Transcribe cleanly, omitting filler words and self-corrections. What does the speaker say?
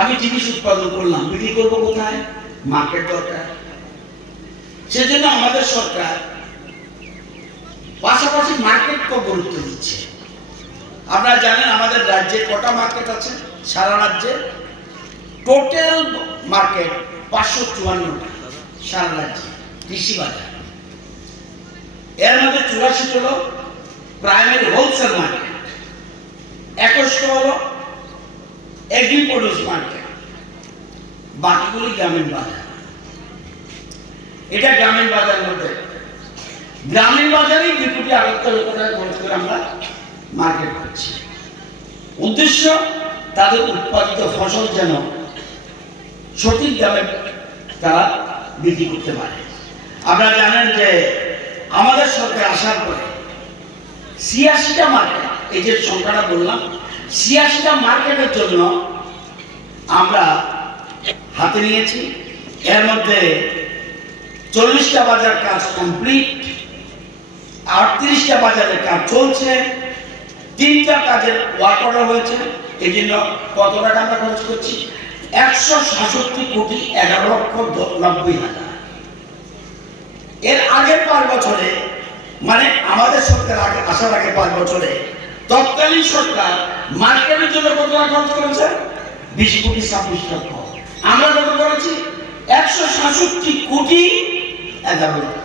আমি জিনিস উৎপাদন করলাম, বিক্রি করবো কোথায়? মার্কেট দরকার। সেজন্য আমাদের সরকার পাশাপাশি মার্কেটকেও গুরুত্ব দিচ্ছে। আপনারা জানেন আমাদের রাজ্যে কটা মার্কেট আছে? সারা রাজ্যে টোটাল মার্কেট 554টা সারা রাজ্যে কৃষি বাজার। এর মধ্যে 84 হলো প্রাইমারি হোলসেল মার্কেট, 21টা হলো এগ্রি প্রডিউস মার্কেট, বাকিগুলি গ্রামীণ বাজার। এটা গ্রামীণ বাজারের মধ্যে, গ্রামীণ বাজারেই 2 কোটি 78 লক্ষ টাকা খরচ করে আমরা মার্কেট করছি। উদ্দেশ্য তাদের উৎপাদিত ফসল যেন সঠিক দামে তারা বিক্রি করতে পারে। আপনারা জানেন যে আমাদের সরকার আসার পরে 86টা মার্কেট, এই যে সংখ্যাটা বললাম, 86টা মার্কেটের জন্য আমরা হাতে নিয়েছি। এর মধ্যে 40টা বাজার কাজ কমপ্লিট, 38টা বাজারের কাজ চলছে, 3টা কাজের ওয়ার্ক অর্ডার হয়েছে। এই জন্য কত টাকা আমরা খরচ করছি? 166 কোটি 11,90,000। এর আগের 5 বছরে, মানে আমাদের সরকার আসার আগে 5 বছরে তৎকালীন সরকার মার্কেটের জন্য কত টাকা খরচ করেছে? 20 কোটি 26 লক্ষ। আমরা কত করেছি? 166 কোটি 11 লক্ষ।